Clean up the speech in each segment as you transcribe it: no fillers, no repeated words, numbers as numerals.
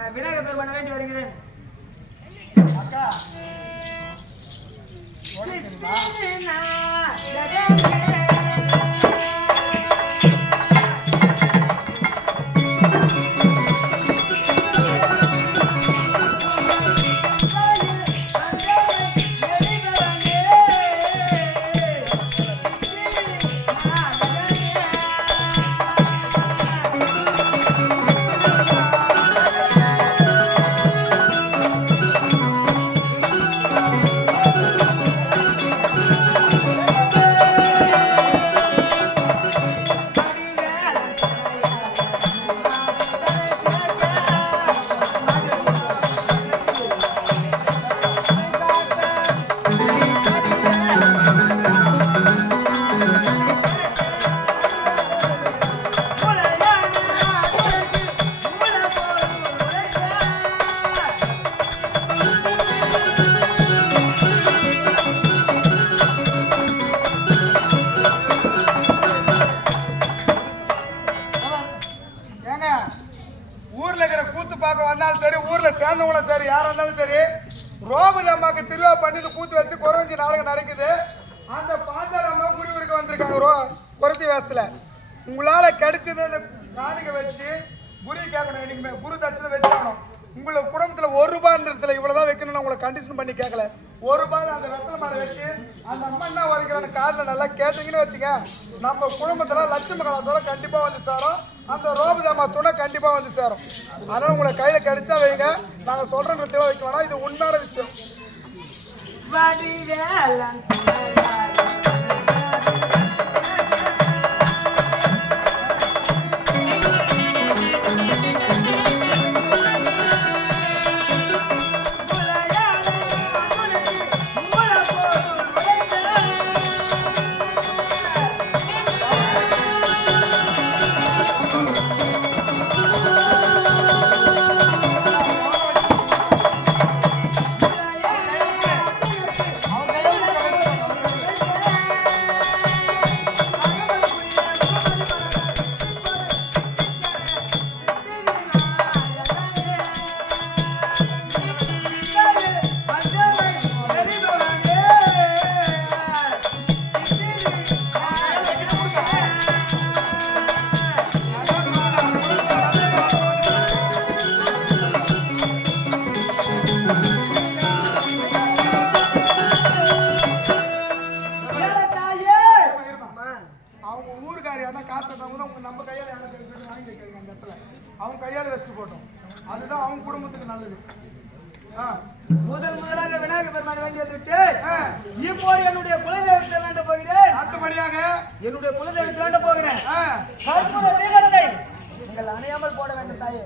நான் விநாயகர் பெருமானை வேண்டி வருகிறேன். அக்கா உங்களால கிடைச்சது காணிக்க வச்சு குரு கேட்கணும். இன்னைக்கு குரு தட்சணை வச்சுக்கணும். உங்களை குடும்பத்துல ₹1 இவ்வளவுதான் வைக்கணும்னு உங்களை கண்டிஷன் பண்ணி கேட்கல. ₹1 அந்த வெத்தலை மேல வச்சு அந்த அம்மா என்ன வரைக்கிறான்னு காதுல நல்லா கேட்டீங்கன்னு வச்சுக்க, நம்ம குடும்பத்துல லட்சுமி கலாச்சாரம் கண்டிப்பா வந்து சேரும். அந்த ரோபதம்மா துணை கண்டிப்பா வந்து சேரும். அதனால உங்களை கையில கிடைச்சா வைங்க. நாங்க சொல்றதை வைக்க வேணாம். இது உண்மையான விஷயம். முதலாக விநாயகர் பெருமானை வேண்டி வந்துட்டு இப்போது என்னுடைய குலதெய்வத்தை வேண்ட போகிறேன். அடுத்தபடியாக என்னுடைய குலதெய்வத்தை வேண்ட போகிறேன். கற்பூர தீபத்தை நீங்கள் அணையாமல் போட வேண்டும் தாயே.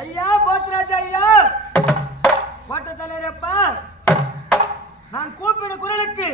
ஐயா போத்ராஜ் ஐயா கோட்டை தலைவரப்பா, நான் கூப்பிடு குரலுக்கு